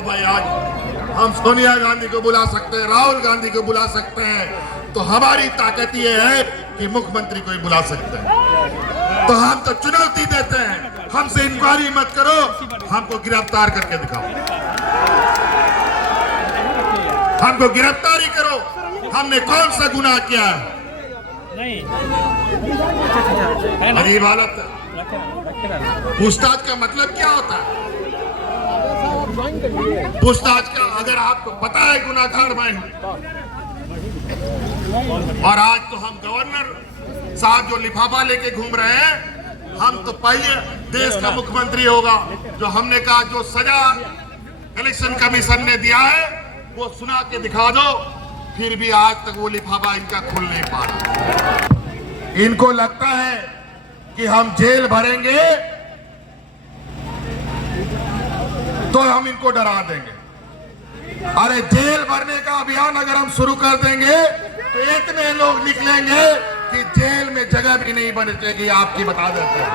देखो भाई, आज हम सोनिया गांधी को बुला सकते हैं, राहुल गांधी को बुला सकते हैं, तो हमारी ताकत ये है कि मुख्यमंत्री को ही बुला सकते हैं। तो हम तो चुनौती देते हैं, हमसे इंक्वायरी मत करो, हमको गिरफ्तार करके दिखाओ, हमको गिरफ्तारी करो, हमने कौन सा गुनाह किया है? अजीब हालत है। पूछताछ का मतलब क्या होता है? पूछताछ का अगर आपको पता है गुनाहगार मैं हूं, और आज तो हम गवर्नर साहब जो लिफाफा लेके घूम रहे हैं, हम तो पहले देश का मुख्यमंत्री होगा। जो हमने कहा जो सजा इलेक्शन कमीशन ने दिया है वो सुना के दिखा दो, फिर भी आज तक वो लिफाफा इनका खुल नहीं पा रहा। इनको लगता है कि हम जेल भरेंगे तो हम इनको डरा देंगे। अरे जेल भरने का अभियान अगर हम शुरू कर देंगे तो इतने लोग निकलेंगे कि जेल में जगह भी नहीं बचेगी, आपकी बता देते हैं।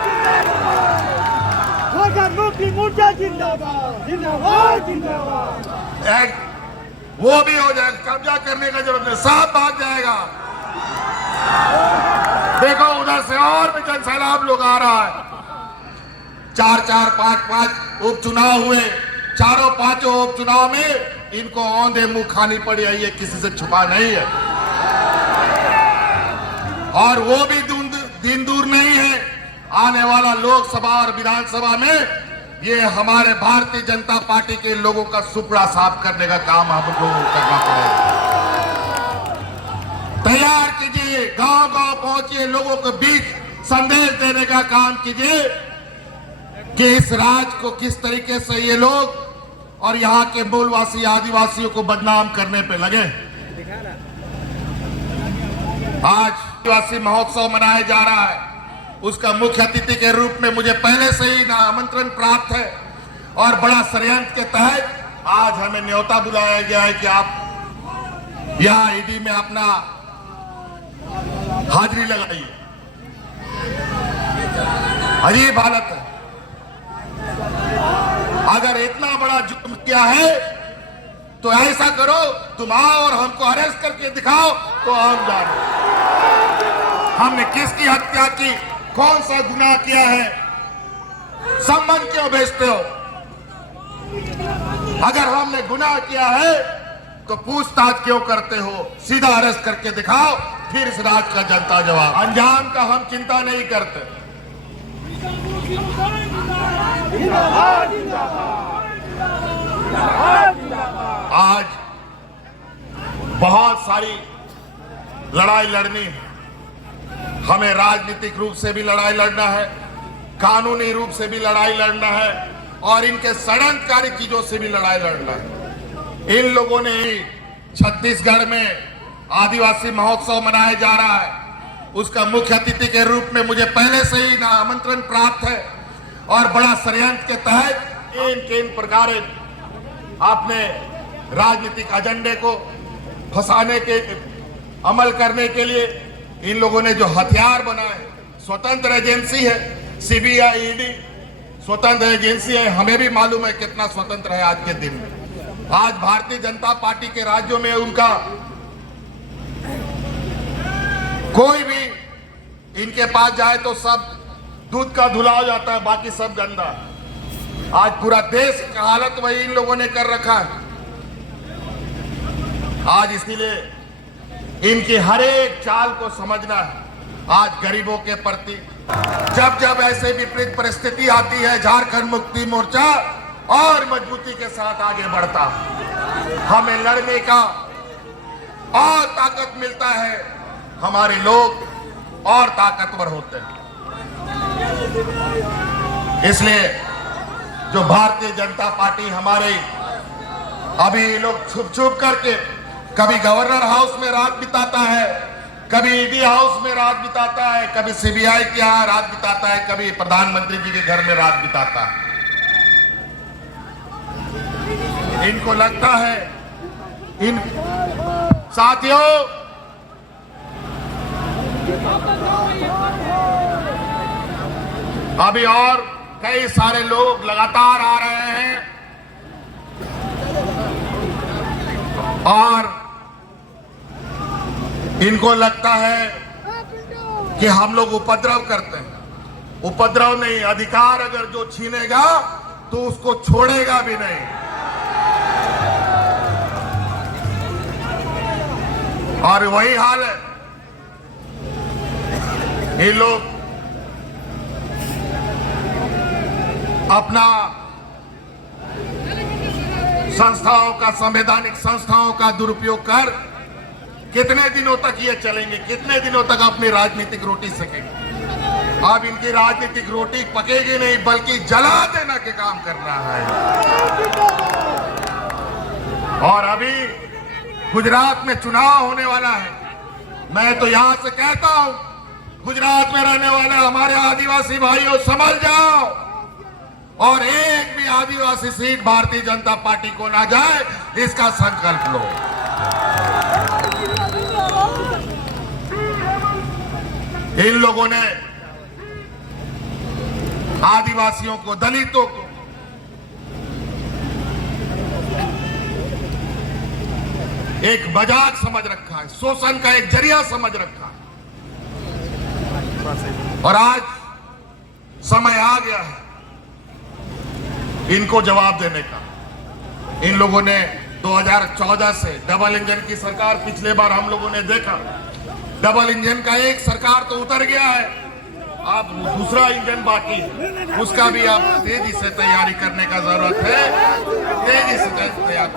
वो भी हो जाएगा, कब्जा करने का जरूरत नहीं, सब भाग जाएगा। देखो उधर से और भी जनसैलाब लोग आ रहा है। 4-4, 5-5 उपचुनाव हुए, चारों पांचों उपचुनाव में इनको औंधे मुंह खानी पड़ी है, ये किसी से छुपा नहीं है। और वो भी दिन दूर नहीं है, आने वाला लोकसभा और विधानसभा में ये हमारे भारतीय जनता पार्टी के लोगों का सुपड़ा साफ करने का काम हमको करना पड़ेगा। तैयार कीजिए, गांव-गांव पहुंचिए, लोगों के बीच संदेश देने का काम कीजिए कि इस राज को किस तरीके से ये लोग और यहाँ के मूलवासी आदिवासियों को बदनाम करने पे लगे। आज आदिवासी महोत्सव मनाया जा रहा है, उसका मुख्य अतिथि के रूप में मुझे पहले से ही आमंत्रण प्राप्त है और बड़ा षड्यंत्र के तहत आज हमें न्योता बुलाया गया है कि आप यहाँ ईडी में अपना हाजिरी लगाइए। अजीब हालत है। अगर इतना बड़ा जुर्म किया है तो ऐसा करो, तुम आओ और हमको अरेस्ट करके दिखाओ तो हम जाने हमने किसकी हत्या की, कौन सा गुनाह किया है, संबंध क्यों भेजते हो? अगर हमने गुनाह किया है तो पूछताछ क्यों करते हो? सीधा अरेस्ट करके दिखाओ, फिर इस राज का जनता जवाब। अंजाम का हम चिंता नहीं करते। आज बहुत सारी लड़ाई लड़नी है, हमें राजनीतिक रूप से भी लड़ाई लड़ना है, कानूनी रूप से भी लड़ाई लड़ना है और इनके षड्यंत्रकारी चीजों से भी लड़ाई लड़ना है। इन लोगों ने ही छत्तीसगढ़ में आदिवासी महोत्सव मनाया जा रहा है, उसका मुख्य अतिथि के रूप में मुझे पहले से ही आमंत्रण प्राप्त है और बड़ा षड्यंत्र के तहत इन प्रकार अपने राजनीतिक एजेंडे को फंसाने के अमल करने के लिए इन लोगों ने जो हथियार बनाए, स्वतंत्र एजेंसी है सीबीआई, ईडी स्वतंत्र एजेंसी है, हमें भी मालूम है कितना स्वतंत्र है आज के दिन में। आज भारतीय जनता पार्टी के राज्यों में उनका कोई भी इनके पास जाए तो सब दूध का धुला हो जाता है, बाकी सब गंदा। आज पूरा देश का हालत वही इन लोगों ने कर रखा है। आज इसीलिए इनकी हर एक चाल को समझना है। आज गरीबों के प्रति जब जब ऐसे विपरीत परिस्थिति आती है, झारखंड मुक्ति मोर्चा और मजबूती के साथ आगे बढ़ता है। हमें लड़ने का और ताकत मिलता है, हमारे लोग और ताकतवर होते हैं। इसलिए जो भारतीय जनता पार्टी हमारे अभी लोग छुप छुप करके कभी गवर्नर हाउस में रात बिताता है, कभी ईडी हाउस में रात बिताता है, कभी सीबीआई के यहाँ रात बिताता है, कभी प्रधानमंत्री जी के घर में रात बिताता है। इनको लगता है इन साथियों अभी और कई सारे लोग लगातार आ रहे हैं और इनको लगता है कि हम लोग उपद्रव करते हैं। उपद्रव नहीं, अधिकार अगर जो छीनेगा तो उसको छोड़ेगा भी नहीं। और वही हाल है। ये लोग अपना संस्थाओं का, संवैधानिक संस्थाओं का दुरुपयोग कर कितने दिनों तक ये चलेंगे, कितने दिनों तक अपनी राजनीतिक रोटी सेकेंगे। अब इनकी राजनीतिक रोटी पकेगी नहीं, बल्कि जला देना के काम कर रहा है। और अभी गुजरात में चुनाव होने वाला है। मैं तो यहां से कहता हूं, गुजरात में रहने वाले हमारे आदिवासी भाइयों, समझ जाओ और एक भी आदिवासी सीट भारतीय जनता पार्टी को ना जाए, इसका संकल्प लो। इन लोगों ने आदिवासियों को, दलितों को एक मजाक समझ रखा है, शोषण का एक जरिया समझ रखा है। और आज समय आ गया है इनको जवाब देने का। इन लोगों ने 2014 से डबल इंजन की सरकार, पिछले बार हम लोगों ने देखा डबल इंजन का एक सरकार तो उतर गया है, अब दूसरा इंजन बाकी है। उसका भी अब तेजी से तैयारी करने का जरूरत है, तेजी से तैयारी।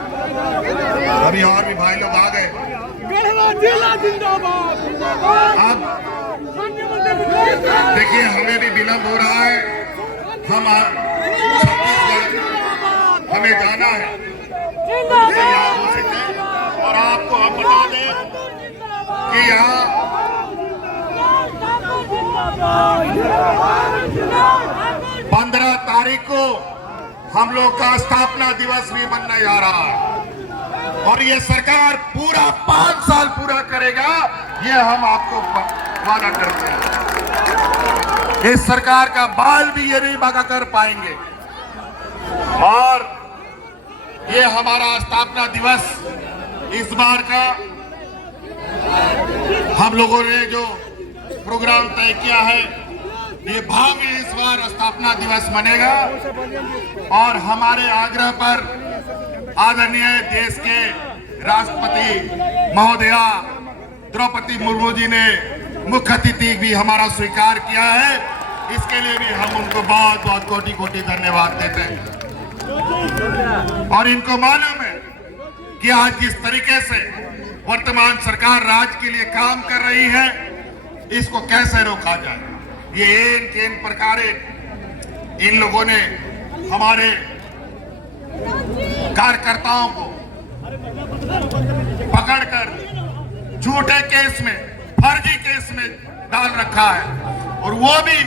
अभी और भी भाई लोग आ गए। अब देखिए, हमें भी विलंब हो रहा है, हम छत्तीसगढ़ हमें जाना है, और आपको हम बता दें कि यहाँ 15 तारीख को हम लोग का स्थापना दिवस भी बनने जा रहा है। और ये सरकार पूरा 5 साल पूरा करेगा, ये हम आपको वादा करते हैं। इस सरकार का बाल भी ये नहीं बागा कर पाएंगे। और ये हमारा स्थापना दिवस इस बार का हम लोगों ने जो प्रोग्राम तय किया है, ये भव्य इस बार स्थापना दिवस मनेगा। और हमारे आग्रह पर आदरणीय देश के राष्ट्रपति महोदया द्रौपदी मुर्मू जी ने मुख्य अतिथि भी हमारा स्वीकार किया है। इसके लिए भी हम उनको बहुत बहुत कोटि कोटि धन्यवाद देते हैं। और इनको मालूम है कि आज जिस तरीके से वर्तमान सरकार राज्य के लिए काम कर रही है, इसको कैसे रोका जाए। ये इन प्रकार इन लोगों ने हमारे कार्यकर्ताओं को पकड़कर झूठे केस में, फर्जी केस में डाल रखा है। और वो भी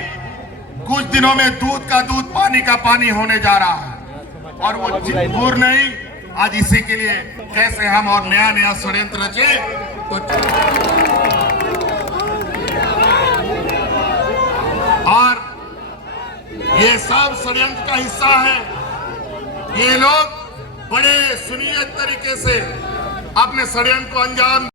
कुछ दिनों में दूध का दूध, पानी का पानी होने जा रहा है। और वो दूर नहीं, आज इसी के लिए कैसे हम और नया नया षड्यंत्र रचे। तो और ये सब षड्यंत्र का हिस्सा है। ये लोग बड़े सुनियोजित तरीके से अपने षड्यंत्र को अंजाम